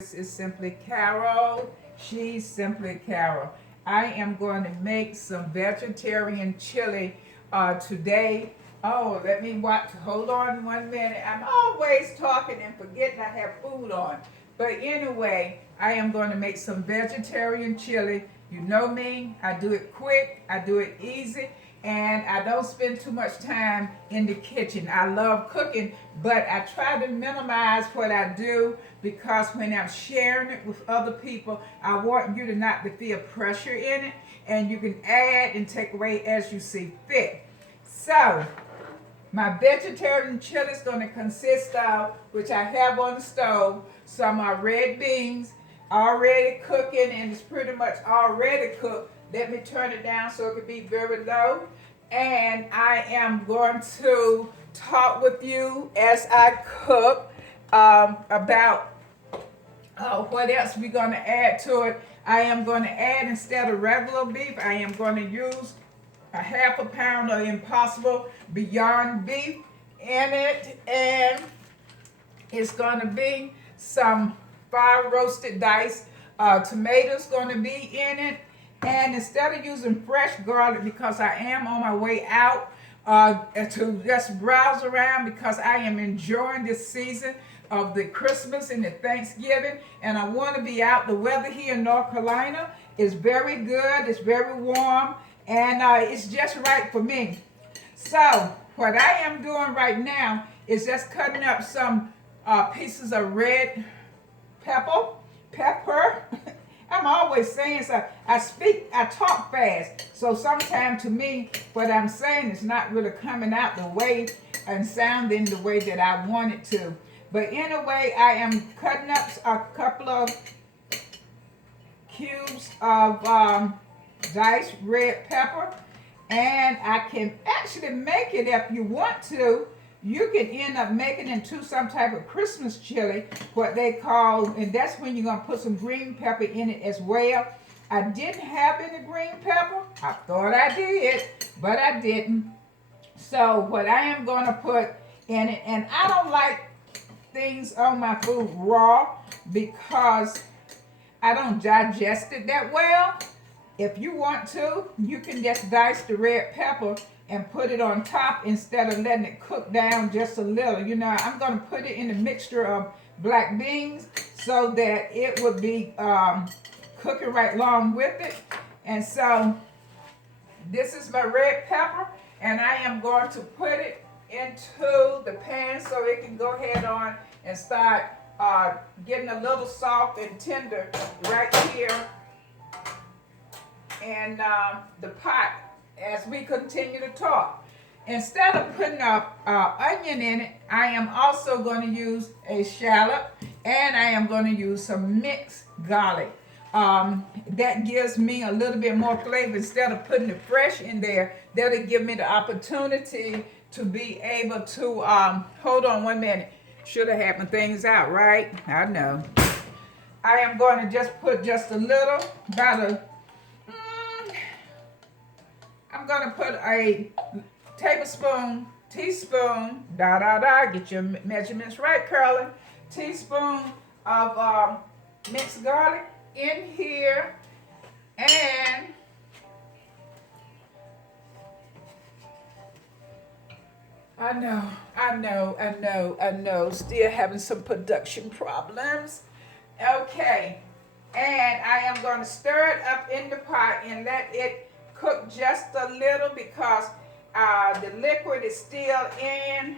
This is Simply Carol. She's Simply Carol. I am going to make some vegetarian chili today. Oh, let me watch. Hold on 1 minute. I'm always talking and forgetting I have food on. But anyway, I am going to make some vegetarian chili. You know me, I do it quick, I do it easy, and I don't spend too much time in the kitchen. I love cooking, but I try to minimize what I do because when I'm sharing it with other people, I want you to not to feel pressure in it, and you can add and take away as you see fit. So, my vegetarian chili is going to consist of, which I have on the stove, some red beans already cooking, and it's pretty much already cooked. Let me turn it down so it can be very low. And I am going to talk with you as I cook about what else we're going to add to it. I am going to add, instead of regular beef, I am going to use a half a pound of Impossible Beyond beef in it, and it's going to be some fire roasted diced tomatoes going to be in it. And instead of using fresh garlic, because I am on my way out to just browse around, because I am enjoying this season of the Christmas and the Thanksgiving, and I want to be out. The weather here in North Carolina is very good. It's very warm, and it's just right for me. So what I am doing right now is just cutting up some pieces of red pepper. I'm always saying so. I talk fast. So sometimes to me, what I'm saying is not really coming out the way and sounding the way that I want it to. But anyway, I am cutting up a couple of cubes of diced red pepper. And I can actually make it, if you want to, you can end up making into some type of Christmas chili, what they call, and that's when you're going to put some green pepper in it as well. I didn't have any green pepper. I thought I did, but I didn't. So what I am going to put in it, and I don't like things on my food raw because I don't digest it that well. If you want to, you can just dice the red pepper and put it on top instead of letting it cook down just a little. You know, I'm going to put it in a mixture of black beans so that it would be cooking right along with it. And so this is my red pepper, and I am going to put it into the pan so it can go ahead on and start getting a little soft and tender right here in the pot as we continue to talk. Instead of putting up onion in it, I am also going to use a shallot, and I am going to use some minced garlic. That gives me a little bit more flavor. Instead of putting it fresh in there, that'll give me the opportunity to be able to, hold on 1 minute. Should have had my things out, right? I know. I am going to just put just a little, I'm going to put a teaspoon, get your measurements right, Carolyn. Teaspoon of minced garlic in here, and I know, still having some production problems. Okay, and I am going to stir it up in the pot and let it cook just a little because the liquid is still in.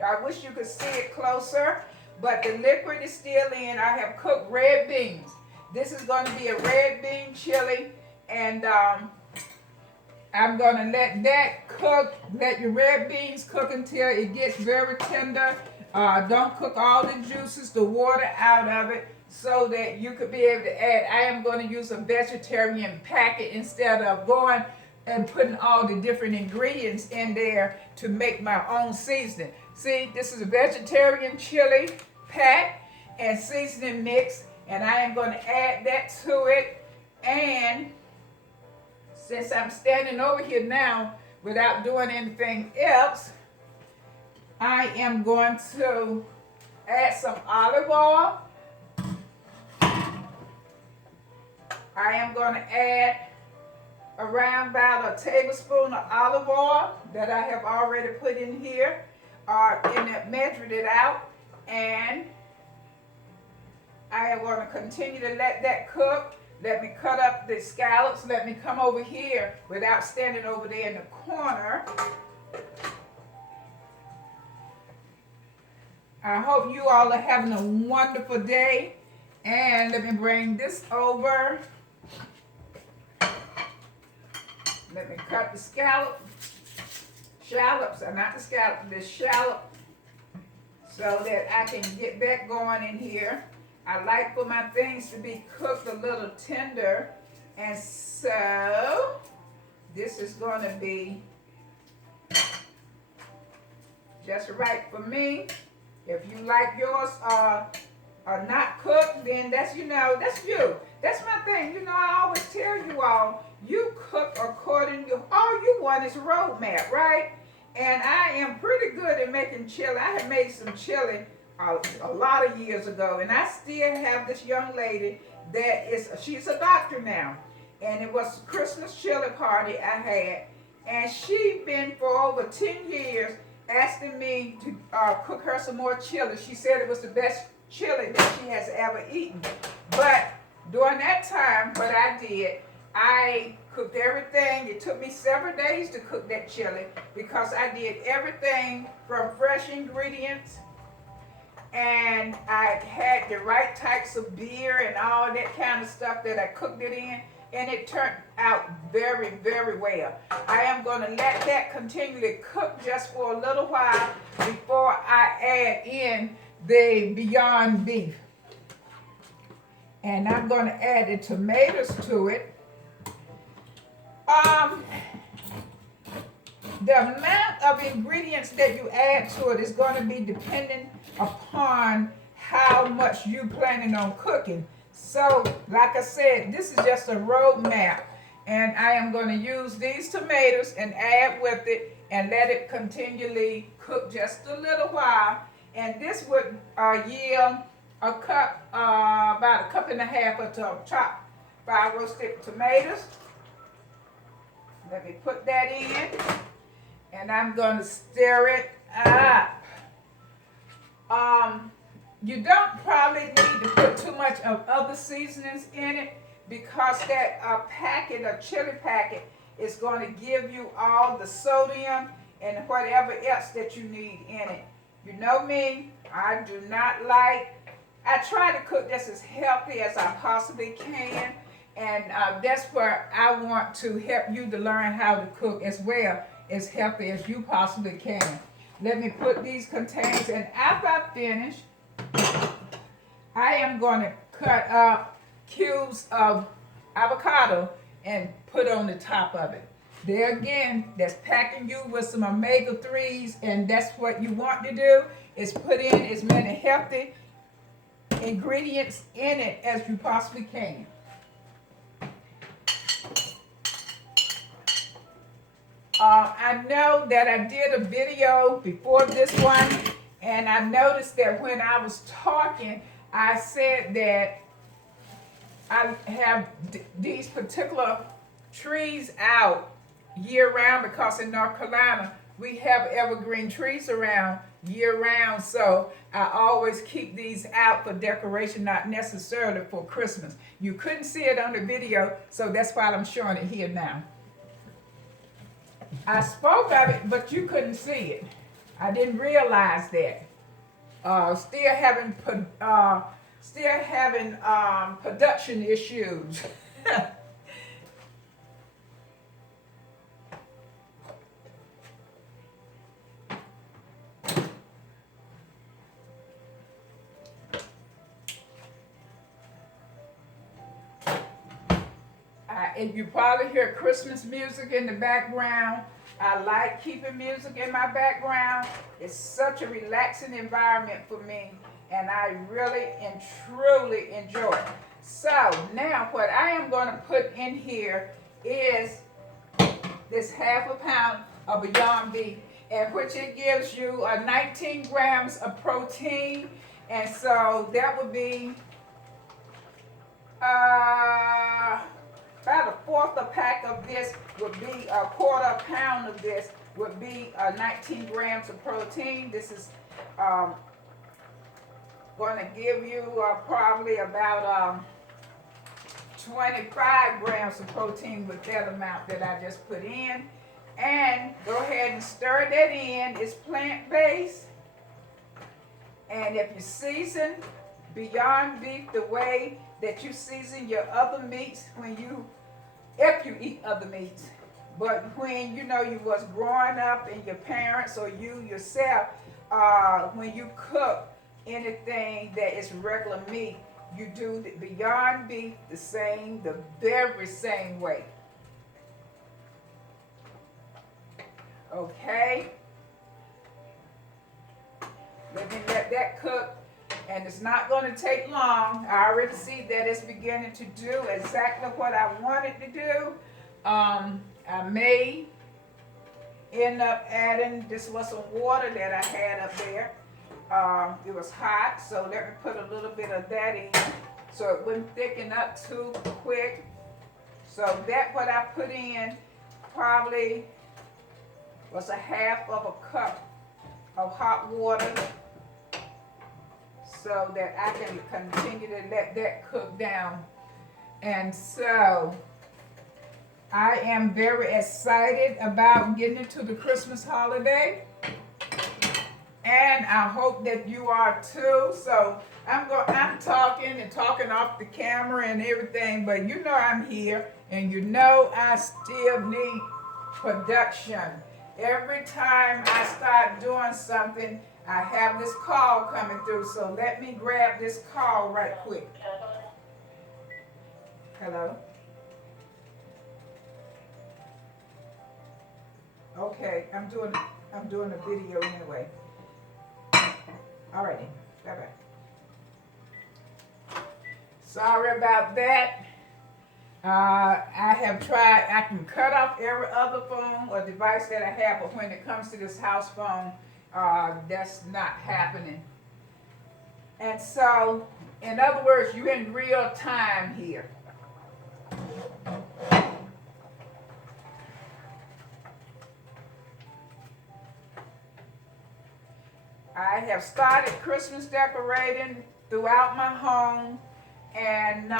I wish you could see it closer, but the liquid is still in. I have cooked red beans. This is going to be a red bean chili, and I'm going to let that cook, let your red beans cook until it gets very tender. Don't cook all the juices, the water out of it, so that you could be able to add. I am going to use a vegetarian packet instead of going and putting all the different ingredients in there to make my own seasoning. See, this is a vegetarian chili pack and seasoning mix, and I am going to add that to it. And since I'm standing over here now without doing anything else, I am going to add some olive oil I am going to add around about a tablespoon of olive oil that I have already put in here, measured it out, and I am going to continue to let that cook. Let me cut up the scallops. Let me come over here without standing over there in the corner. I hope you all are having a wonderful day. And let me bring this over. Let me cut the shallots, not the scallop, the shallot, so that I can get that going in here. I like for my things to be cooked a little tender, and so this is going to be just right for me. If you like yours are not cooked, then that's you. That's my thing. I always tell you all, you cook according to, all you want is a roadmap, right? And I am pretty good at making chili. I had made some chili a lot of years ago, and I still have this young lady she's a doctor now, and it was a Christmas chili party I had, and she been for over 10 years asking me to cook her some more chili. She said it was the best chili that she has ever eaten. But during that time, what I did, I cooked everything. It took me several days to cook that chili because I did everything from fresh ingredients, and I had the right types of beer and all that kind of stuff that I cooked it in, and it turned out very, very well. I am going to let that continually cook just for a little while before I add in the Beyond Beef. And I'm going to add the tomatoes to it. The amount of ingredients that you add to it is going to be dependent upon how much you planning on cooking. So, like I said, this is just a roadmap, and I am going to use these tomatoes and add with it and let it continually cook just a little while. And this would yield a cup, about a cup and a half of chopped fried roasted tomatoes. Let me put that in, and I'm going to stir it up. You don't probably need to put too much of other seasonings in it because that chili packet is going to give you all the sodium and whatever else that you need in it. You know me, I try to cook this as healthy as I possibly can, and that's where I want to help you to learn how to cook as well as healthy as you possibly can. Let me put these containers, and after I finish, I am going to cut up cubes of avocado and put on the top of it. There again, that's packing you with some omega-3s, and that's what you want to do, is put in as many healthy ingredients in it as you possibly can. I know that I did a video before this one, and I noticed that when I was talking, I said that I have these particular trees out year-round because in North Carolina, we have evergreen trees around year-round, so I always keep these out for decoration, not necessarily for Christmas. You couldn't see it on the video, so that's why I'm showing it here now. I spoke of it, but you couldn't see it. I didn't realize that. Still having production issues. And you probably hear Christmas music in the background. I like keeping music in my background. It's such a relaxing environment for me, and I really and truly enjoy it. So now what I am going to put in here is this half a pound of Beyond Beef, and which it gives you 19 grams of protein, and so that would be fourth a pack of this would be a quarter pound of this would be 19 grams of protein. This is going to give you probably about 25 grams of protein with that amount that I just put in. And go ahead and stir that in. It's plant-based. And if you season Beyond Beef the way that you season your other meats if you eat other meats, but when you was growing up and your parents or you yourself, when you cook anything that is regular meat, you do the Beyond Beef the very same way. Okay? Let that cook, and it's not going to take long. I already see that it's beginning to do exactly what I wanted to do. I may end up adding, this was some water that I had up there. It was hot, so let me put a little bit of that in so it wouldn't thicken up too quick. So that what I put in probably was a half of a cup of hot water so that I can continue to let that cook down. And so I am very excited about getting into the Christmas holiday, and I hope that you are too. So I'm talking off the camera and everything, but I'm here, and I still need production. Every time I start doing something, I have this call coming through, so let me grab this call right quick. Hello? Okay, I'm doing a video anyway. Alrighty, bye-bye. Sorry about that. I have tried, I can cut off every other phone or device that I have, but when it comes to this house phone, that's not happening. And so, in other words, you're in real time here. I have started Christmas decorating throughout my home, and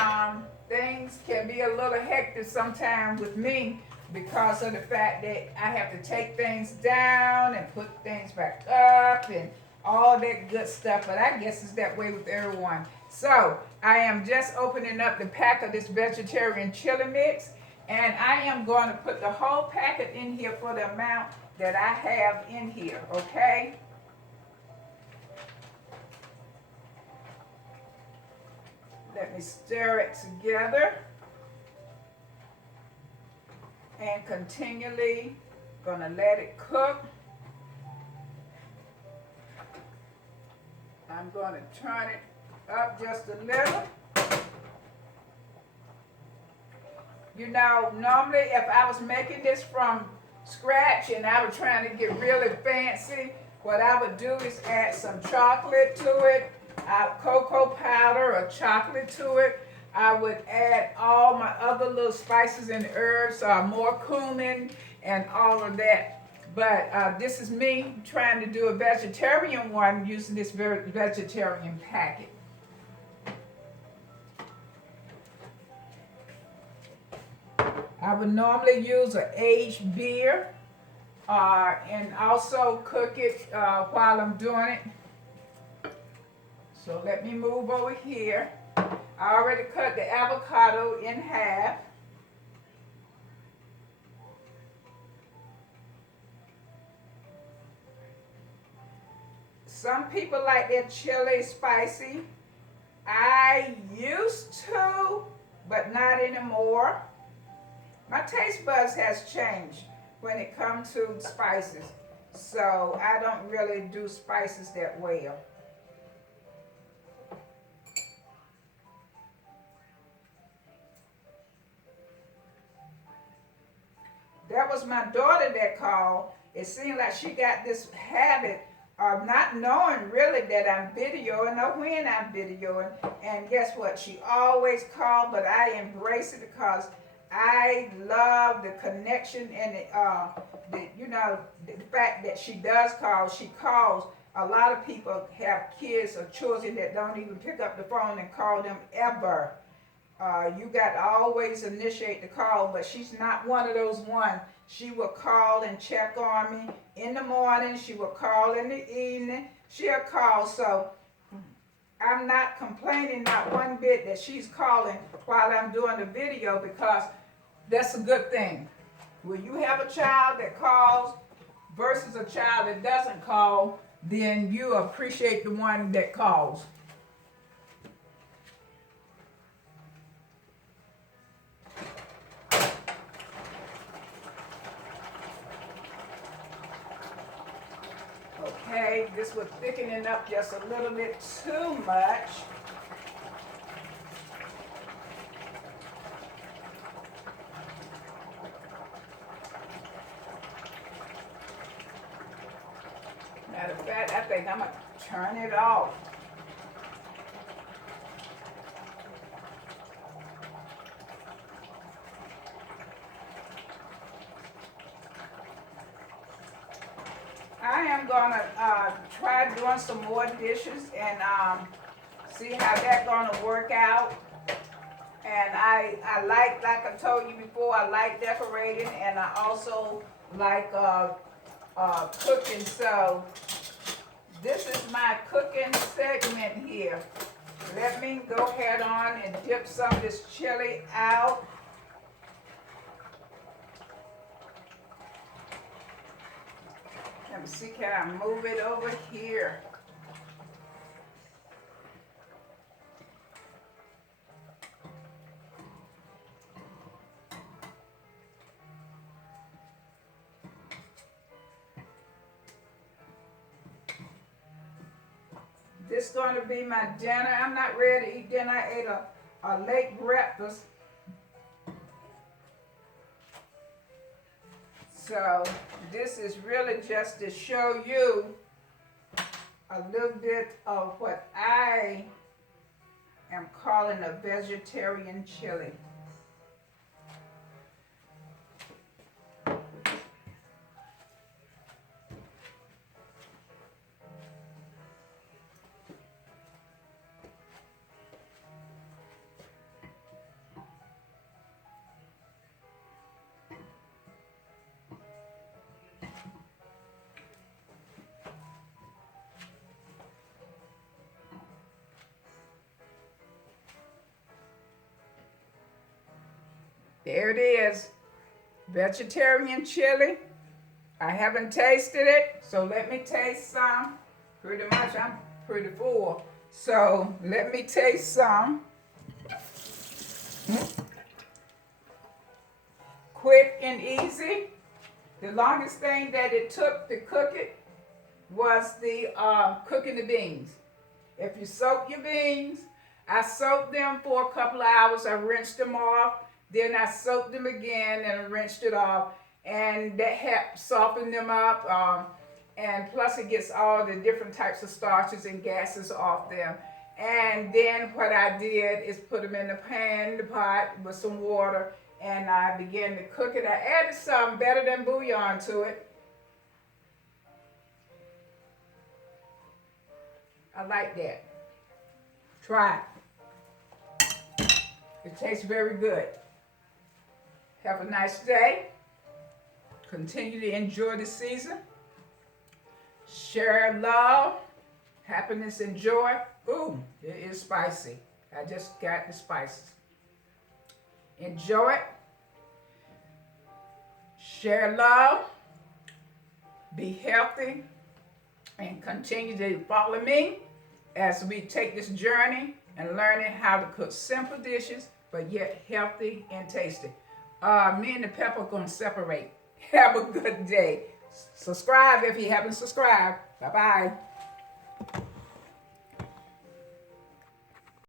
things can be a little hectic sometimes with me because of the fact that I have to take things down and put things back up and all that good stuff, but I guess it's that way with everyone. So I am just opening up the pack of this vegetarian chili mix, and I am going to put the whole packet in here for the amount that I have in here, okay? Let me stir it together and continually gonna let it cook. I'm gonna turn it up just a little. Normally if I was making this from scratch and I was trying to get really fancy, what I would do is add some chocolate to it, cocoa powder or chocolate to it. I would add all my other little spices and herbs, more cumin and all of that. But this is me trying to do a vegetarian one using this vegetarian packet. I would normally use an aged beer and also cook it while I'm doing it. So let me move over here. I already cut the avocado in half. Some people like their chili spicy. I used to, but not anymore. My taste buds has changed when it comes to spices. So I don't really do spices that well. That was my daughter that called. It seemed like she got this habit of not knowing really that I'm videoing or when I'm videoing. And guess what? She always called, but I embrace it because I love the connection and the fact that she does call. She calls. A lot of people have kids or children that don't even pick up the phone and call them ever. You got to always initiate the call, but she's not one of those ones. She will call and check on me in the morning. She will call in the evening. She'll call. So I'm not complaining not one bit that she's calling while I'm doing the video, because that's a good thing. When you have a child that calls versus a child that doesn't call, then you appreciate the one that calls. Okay, this was thickening up just a little bit too much. Matter of fact, I think I'm going to turn it off. I am going to try doing some more dishes and see how that's going to work out. And I like I told you before, I like decorating, and I also like cooking. So this is my cooking segment here. Let me go ahead on and dip some of this chili out. Let me see, can I move it over here? This is going to be my dinner. I'm not ready to eat dinner. I ate a late breakfast. So this is really just to show you a little bit of what I am calling a vegetarian chili. There it is, vegetarian chili. I haven't tasted it, so let me taste some. Pretty much, I'm pretty full. So let me taste some. Quick and easy. The longest thing that it took to cook it was the cooking the beans. If you soak your beans, I soaked them for a couple of hours. I rinsed them off. Then I soaked them again and rinsed it off, and that helped soften them up. And plus it gets all the different types of starches and gases off them. And then what I did is put them in the pan, the pot with some water, and I began to cook it. I added some better than bouillon to it. I like that. Try it. It tastes very good. Have a nice day. Continue to enjoy the season. Share love, happiness, and joy. Ooh, it is spicy. I just got the spices. Enjoy it. Share love. Be healthy. And continue to follow me as we take this journey and learning how to cook simple dishes, but yet healthy and tasty. Me and the pepper are going to separate. Have a good day. Subscribe if you haven't subscribed. Bye-bye.